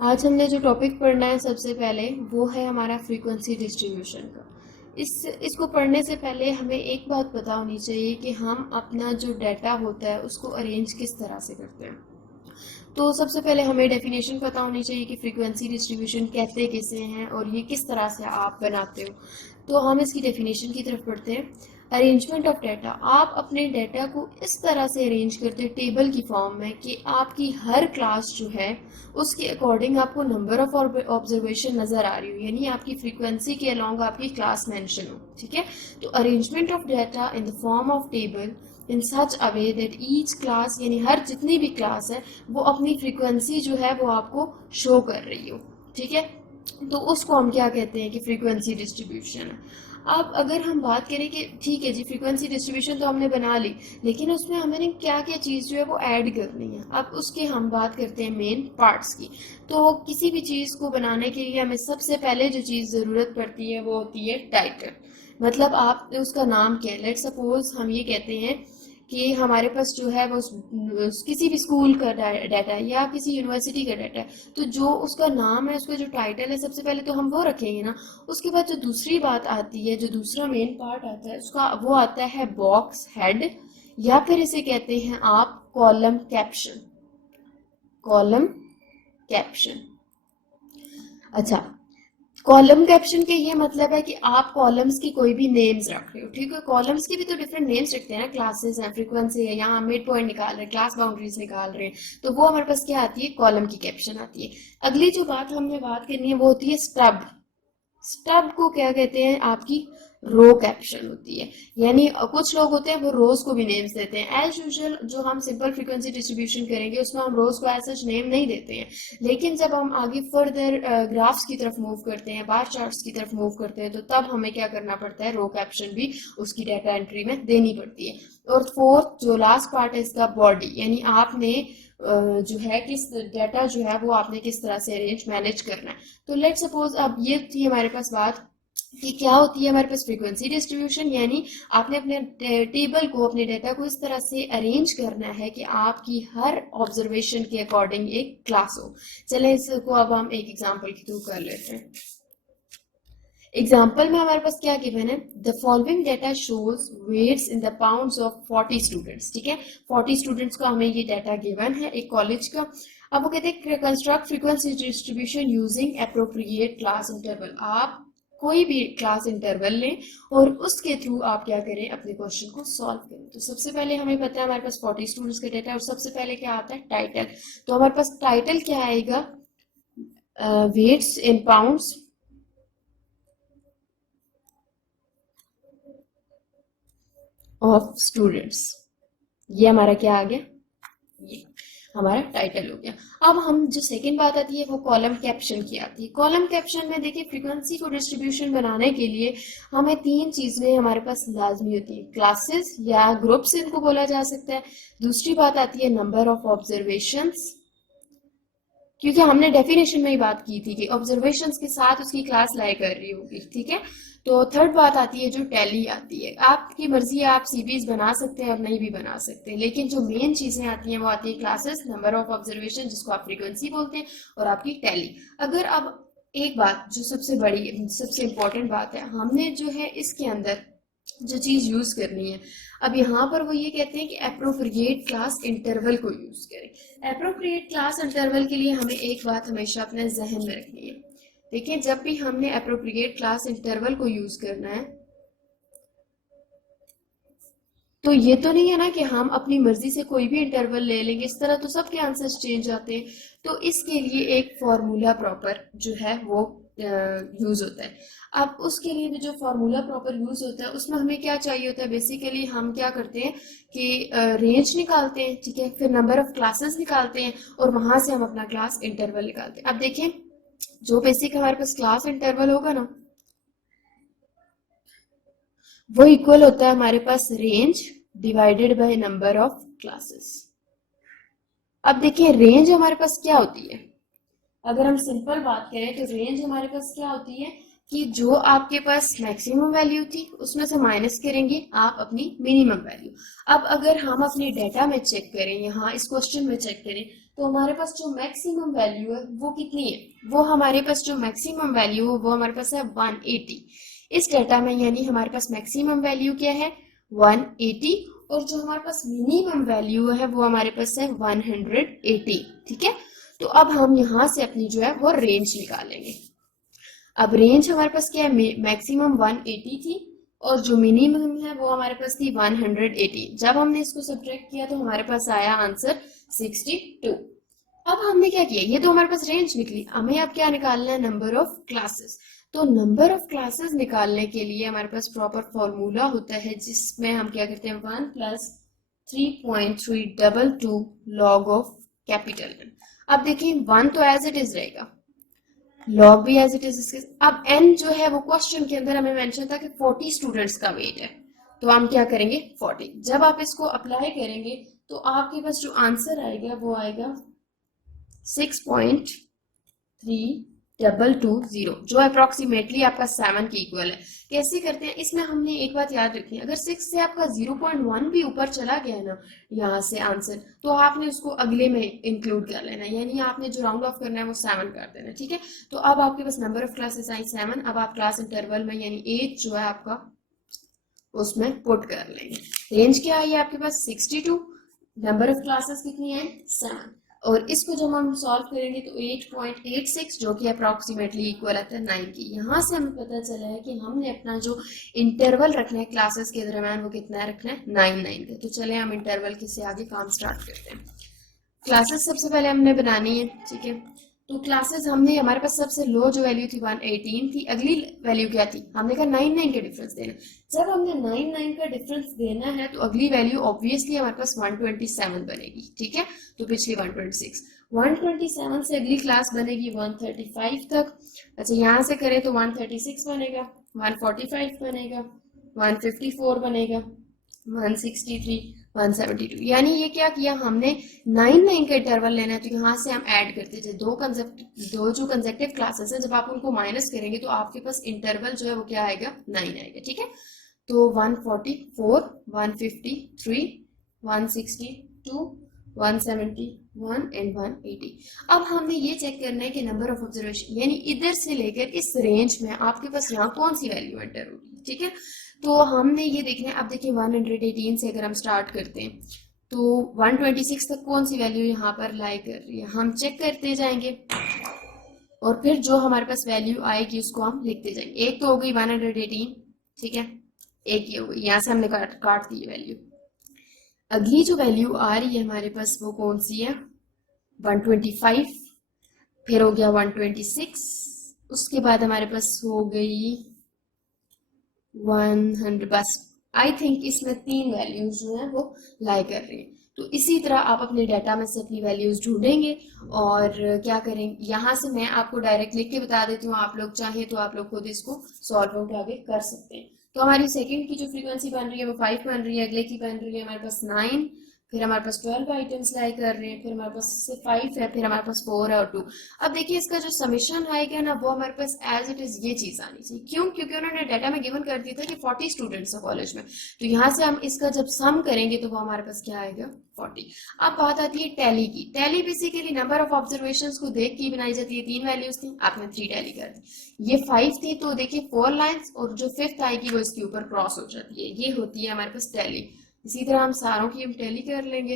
आज हमने जो टॉपिक पढ़ना है सबसे पहले वो है हमारा फ्रीक्वेंसी डिस्ट्रीब्यूशन का। इसको पढ़ने से पहले हमें एक बात पता होनी चाहिए कि हम अपना जो डाटा होता है उसको अरेंज किस तरह से करते हैं। तो सबसे पहले हमें डेफिनेशन पता होनी चाहिए कि फ्रीक्वेंसी डिस्ट्रीब्यूशन कहते किसे हैं और ये किस तरह से आप बनाते हो। तो हम इसकी डेफिनेशन की तरफ पढ़ते हैं। अरेंजमेंट ऑफ डाटा, आप अपने डाटा को इस तरह से अरेंज करते हैं टेबल की फॉर्म में कि आपकी हर क्लास जो है उसके अकॉर्डिंग आपको नंबर ऑफ ऑब्जर्वेशन नज़र आ रही हो, यानी आपकी फ्रीक्वेंसी के अलॉन्ग आपकी क्लास मेंशन हो। ठीक है, तो arrangement of data in the form of table in such a way that each class, यानी हर जितनी भी क्लास है वो अपनी फ्रीक्वेंसी जो है वो आपको शो कर रही हो। ठीक है, तो उसको हम क्या कहते हैं कि फ्रीक्वेंसी डिस्ट्रीब्यूशन है। अब अगर हम बात करें कि ठीक है जी, फ्रीक्वेंसी डिस्ट्रीब्यूशन तो हमने बना ली, लेकिन उसमें हमें क्या क्या चीज़ जो है वो ऐड करनी है। अब उसके हम बात करते हैं मेन पार्ट्स की। तो किसी भी चीज़ को बनाने के लिए हमें सबसे पहले जो चीज़ ज़रूरत पड़ती है वो होती है टाइटल। मतलब आप उसका नाम क्या है। लेट सपोज हम ये कहते हैं कि हमारे पास जो है वो किसी भी स्कूल का डाटा है या किसी यूनिवर्सिटी का डाटा है, तो जो उसका नाम है, उसका जो टाइटल है, सबसे पहले तो हम वो रखेंगे ना। उसके बाद जो दूसरी बात आती है, जो दूसरा मेन पार्ट आता है उसका, वो आता है बॉक्स हेड, या फिर इसे कहते हैं आप कॉलम कैप्शन। Column caption. अच्छा, कॉलम कैप्शन के ये मतलब है कि आप कॉलम्स की कोई भी नेम्स रख रहे हो। ठीक है, कॉलम्स की भी तो डिफरेंट नेम्स रखते हैं ना, क्लासेस हैं, फ्रीक्वेंसी है, यहाँ मिड पॉइंट निकाल रहे हैं, क्लास बाउंड्रीज निकाल रहे हैं, तो वो हमारे पास क्या आती है, कॉलम की कैप्शन आती है। अगली जो बात हमने बात करनी है वो होती है स्टब। स्टब को क्या कहते हैं, आपकी रो कैप्शन होती है। यानी कुछ लोग होते हैं वो रोज को भी नेम्स देते हैं। एज यूजुअल जो हम सिंपल फ्रीक्वेंसी डिस्ट्रीब्यूशन करेंगे उसमें हम रोज को एज सच नेम नहीं देते हैं, लेकिन जब हम आगे फर्दर ग्राफ्स की तरफ मूव करते हैं, बार चार्ट्स की तरफ मूव करते हैं, तो तब हमें क्या करना पड़ता है, रो कैप्शन भी उसकी डाटा एंट्री में देनी पड़ती है। और फोर्थ जो लास्ट पार्ट है इसका, बॉडी, यानी आपने जो है किस डाटा जो है वो आपने किस तरह से अरेंज मैनेज करना है। तो लेट सपोज अब ये थी हमारे पास बात कि क्या होती है हमारे पास फ्रीक्वेंसी डिस्ट्रीब्यूशन, यानी आपने अपने टेबल को, अपने डाटा को इस तरह से अरेंज करना है कि आपकी हर ऑब्जर्वेशन के अकॉर्डिंग एक क्लास हो। चलें इसको अब हम एक एग्जांपल के थ्रू कर लेते हैं। एग्जाम्पल में हमारे पास क्या गिवन है, the following data shows weights in the pounds of 40 students. ठीक है, 40 स्टूडेंट्स का हमें ये डाटा गिवन है एक कॉलेज का। अब वो कहते हैं construct frequency distribution using appropriate class interval. आप कोई भी क्लास इंटरवल लें और उसके थ्रू आप क्या करें, अपने क्वेश्चन को सॉल्व करें। तो सबसे पहले हमें पता है हमारे पास 40 स्टूडेंट्स का डाटा है, और सबसे पहले क्या आता है, टाइटल। तो हमारे पास टाइटल क्या आएगा, weights in pounds of students. ये हमारा क्या आ गया, ये हमारा टाइटल हो गया। अब हम जो सेकंड बात आती है वो कॉलम कैप्शन की आती है। कॉलम कैप्शन में देखिए, फ्रीक्वेंसी को डिस्ट्रीब्यूशन बनाने के लिए हमें तीन चीजें हमारे पास लाजमी होती है, क्लासेस या ग्रुप्स इनको बोला जा सकता है। दूसरी बात आती है नंबर ऑफ ऑब्जर्वेशंस, क्योंकि हमने डेफिनेशन में ही बात की थी कि ऑब्जर्वेशंस के साथ उसकी क्लास लाई कर रही होगी। ठीक है, तो थर्ड बात आती है जो टैली आती है। आपकी मर्जी है, आप सीबीज बना सकते हैं और नहीं भी बना सकते, लेकिन जो मेन चीजें आती हैं वो आती है क्लासेस, नंबर ऑफ ऑब्जर्वेशन जिसको आप फ्रीक्वेंसी बोलते हैं, और आपकी टैली। अगर अब एक बात जो सबसे बड़ी, सबसे इंपॉर्टेंट बात है, हमने जो है इसके अंदर जो चीज यूज करनी है, अब यहाँ पर वो ये कहते हैं कि अप्रोप्रिएट क्लास इंटरवल को यूज करें। अप्रोप्रिएट क्लास इंटरवल के लिए हमें एक बात हमेशा अपने जहन में रखनी है। देखिए, जब भी हमने अप्रोप्रिएट क्लास इंटरवल को यूज करना है, तो ये तो नहीं है ना कि हम अपनी मर्जी से कोई भी इंटरवल ले लेंगे, इस तरह तो सबके आंसर्स चेंज आते हैं। तो इसके लिए एक फॉर्मूला प्रॉपर जो है वो यूज होता है। अब उसके लिए भी जो फॉर्मूला प्रॉपर यूज होता है उसमें हमें क्या चाहिए होता है, बेसिकली हम क्या करते हैं कि रेंज निकालते हैं। ठीक है, फिर नंबर ऑफ क्लासेस निकालते हैं और वहां से हम अपना क्लास इंटरवल निकालते हैं। अब देखें, जो बेसिक हमारे पास क्लास इंटरवल होगा ना, वो इक्वल होता है हमारे पास range divided by number of classes. अब देखिए, रेंज हमारे पास क्या होती है, अगर हम सिंपल बात करें तो रेंज हमारे पास क्या होती है, कि जो आपके पास मैक्सिमम वैल्यू थी उसमें से माइनस करेंगे आप अपनी मिनिमम वैल्यू। अब अगर हम अपने डेटा में चेक करें, यहाँ इस क्वेश्चन में चेक करें, तो हमारे पास जो मैक्सिमम वैल्यू है वो कितनी है, वो हमारे पास जो मैक्सिमम वैल्यू है वो हमारे पास है 180 इस डेटा में। यानी हमारे पास मैक्सिमम वैल्यू क्या है 180, और जो हमारे पास मिनिमम वैल्यू है वो हमारे पास है 180। ठीक है, तो अब हम यहाँ से अपनी जो है वो रेंज निकालेंगे। अब रेंज हमारे पास क्या है, मैक्सिमम 180 थी और जो मिनिमम है वो हमारे पास थी 180। जब हमने इसको सब्ट्रैक्ट किया तो हमारे पास आया आंसर 62। अब हमने क्या किया, ये तो हमारे पास रेंज निकली, हमें अब क्या निकालना है, नंबर ऑफ क्लासेस। तो नंबर ऑफ क्लासेस निकालने के लिए हमारे पास प्रॉपर फॉर्मूला होता है जिसमें हम क्या करते हैं 1 + 3.322 लॉग ऑफ कैपिटल N। अब देखिए 1 तो एज इट इज रहेगा, लॉग भी एज इट इज इसके। अब n जो है वो क्वेश्चन के अंदर हमें मेंशन था कि 40 स्टूडेंट्स का वेट है, तो हम क्या करेंगे 40। जब आप इसको अप्लाई करेंगे तो आपके पास जो आंसर आएगा वो आएगा 6.3220, जो अप्रोक्सीमेटली आपका 7 के इक्वल है। कैसे करते हैं, इसमें हमने एक बात याद रखी है, अगर 6 से आपका 0.1 भी ऊपर चला गया ना यहाँ से आंसर, तो आपने उसको अगले में इंक्लूड कर लेना, यानी आपने जो राउंड ऑफ करना है वो 7 कर देना। ठीक है, तो अब आपके पास नंबर ऑफ क्लासेस आई 7। अब आप क्लास इंटरवल में यानी 8 जो है आपका उसमें पुट कर लेंगे। रेंज क्या आई है आपके पास 62, नंबर ऑफ क्लासेस कितनी है 7, और इसको जब हम सॉल्व करेंगे तो 8.86 जो कि अप्रॉक्सीमेटली इक्वल आता है 9 की। यहाँ से हमें पता चला है कि हमने अपना जो इंटरवल रखना है क्लासेस के दरम्यान वो कितना रखना है 9 का। तो चले हम इंटरवल के से आगे काम स्टार्ट करते हैं। क्लासेस सबसे पहले हमने बनानी है। ठीक है, तो क्लासेस हमने, हमारे पास सबसे लो जो वैल्यू थी 118 थी, अगली वैल्यू क्या थी, हमने कहा 9 का डिफरेंस देना। जब हमने 9 का डिफरेंस देना है तो अगली वैल्यू ऑब्वियसली हमारे पास 127 बनेगी। ठीक है, तो पिछली 126, 127 से अगली क्लास बनेगी 135 तक। अच्छा, यहाँ से करें तो 136 बनेगा, 145 बनेगा, 154 बनेगा, 163, 172। यानी ये क्या किया हमने 9 का इंटरवल लेना है, तो यहाँ से हम ऐड करते थे दो जो कंसेक्टिव क्लासेस है, जब आप उनको माइनस करेंगे तो आपके पास इंटरवल जो है वो क्या आएगा 9 आएगा। ठीक है, तो 144, 153, 162, 171 एंड 180। अब हमने ये चेक करना है कि नंबर ऑफ ऑब्जर्वेशन, यानी इधर से लेकर इस रेंज में आपके पास यहाँ कौन सी वैल्यू एंटर होगी। ठीक है, तो हमने ये देखना है। अब देखिए 118 से अगर हम स्टार्ट करते हैं तो 126 तक कौन सी वैल्यू यहाँ पर लाई कर रही है, हम चेक करते जाएंगे और फिर जो हमारे पास वैल्यू आएगी उसको हम लिखते जाएंगे। एक तो हो गई 118, ठीक है, एक ये हो गई, यहाँ से हमने काट दी वैल्यू। अगली जो वैल्यू आ रही है हमारे पास वो कौन सी है 125, फिर हो गया 126, उसके बाद हमारे पास हो गई 100। बस आई थिंक इसमें 3 वैल्यूज जो है वो लाई कर रही हैं। तो इसी तरह आप अपने डाटा में से अपनी वैल्यूज ढूंढेंगे और क्या करेंगे, यहाँ से मैं आपको डायरेक्ट लिख के बता देती हूँ, आप लोग चाहें तो आप लोग खुद इसको सॉल्व आउट आगे कर सकते हैं। तो हमारी सेकंड की जो फ्रीक्वेंसी बन रही है वो 5 बन रही है, अगले की बन रही है हमारे पास 9, फिर हमारे पास 12 आइटम्स लाई कर रहे हैं, फिर हमारे पास 5 है, फिर हमारे पास 4 है और 2। अब देखिए इसका जो समीशन आएगा ना वो हमारे पास एज इट इज ये चीज आनी चाहिए। क्यों, क्योंकि उन्होंने डाटा में गिवन कर दिया था कि 40 स्टूडेंट्स है कॉलेज में, तो यहाँ से हम इसका जब सम करेंगे तो वो हमारे पास क्या आएगा 40। अब बात आती है टैली की। Tally basically number of observations को देख के बनाई जाती है। 3 वैल्यूज थी, आपने 3 टैली कर दी। ये 5 थी तो देखिए 4 लाइन्स और जो 5th आएगी वो इसके ऊपर क्रॉस हो जाती है, ये होती है हमारे पास टैली। इसी तरह हम सारों की हम टैली कर लेंगे।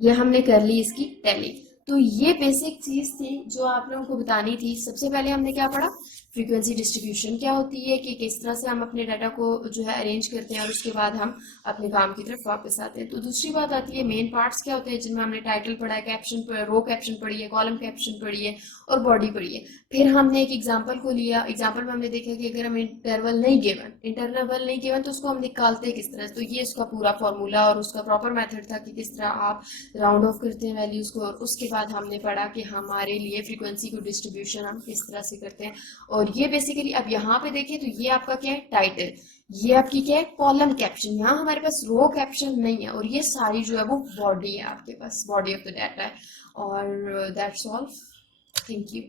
ये हमने कर ली इसकी टैली। तो ये बेसिक चीज थी जो आप लोगों को बतानी थी। सबसे पहले हमने क्या पढ़ा, फ्रीक्वेंसी डिस्ट्रीब्यूशन क्या होती है, कि किस तरह से हम अपने डाटा को जो है अरेंज करते हैं और उसके बाद हम अपने काम की तरफ वापस आते हैं। तो दूसरी बात आती है मेन पार्ट्स क्या होते हैं, जिनमें हमने टाइटल पढ़ा है, कैप्शन, रो कैप्शन पढ़ी है, कॉलम कैप्शन पढ़ी है और बॉडी पढ़ी है। फिर हमने एक एग्जाम्पल को लिया, एग्जाम्पल में हमने देखा कि अगर हम इंटरवल नहीं गिवन तो उसको हम निकालते किस तरह। तो ये उसका पूरा फॉर्मूला और उसका प्रॉपर मेथड था कि किस तरह आप राउंड ऑफ करते हैं वैल्यूज को। और उसके बाद हमने पढ़ा कि हमारे लिए फ्रीक्वेंसी को डिस्ट्रीब्यूशन हम किस तरह से करते हैं और ये बेसिकली अब यहाँ पे देखें तो ये आपका क्या है, टाइटल, ये आपकी क्या है, कॉलम कैप्शन। यहाँ हमारे पास रो कैप्शन नहीं है, और ये सारी जो है वो बॉडी है, आपके पास बॉडी ऑफ द डाटा है। और दैट्स ऑल, थैंक यू।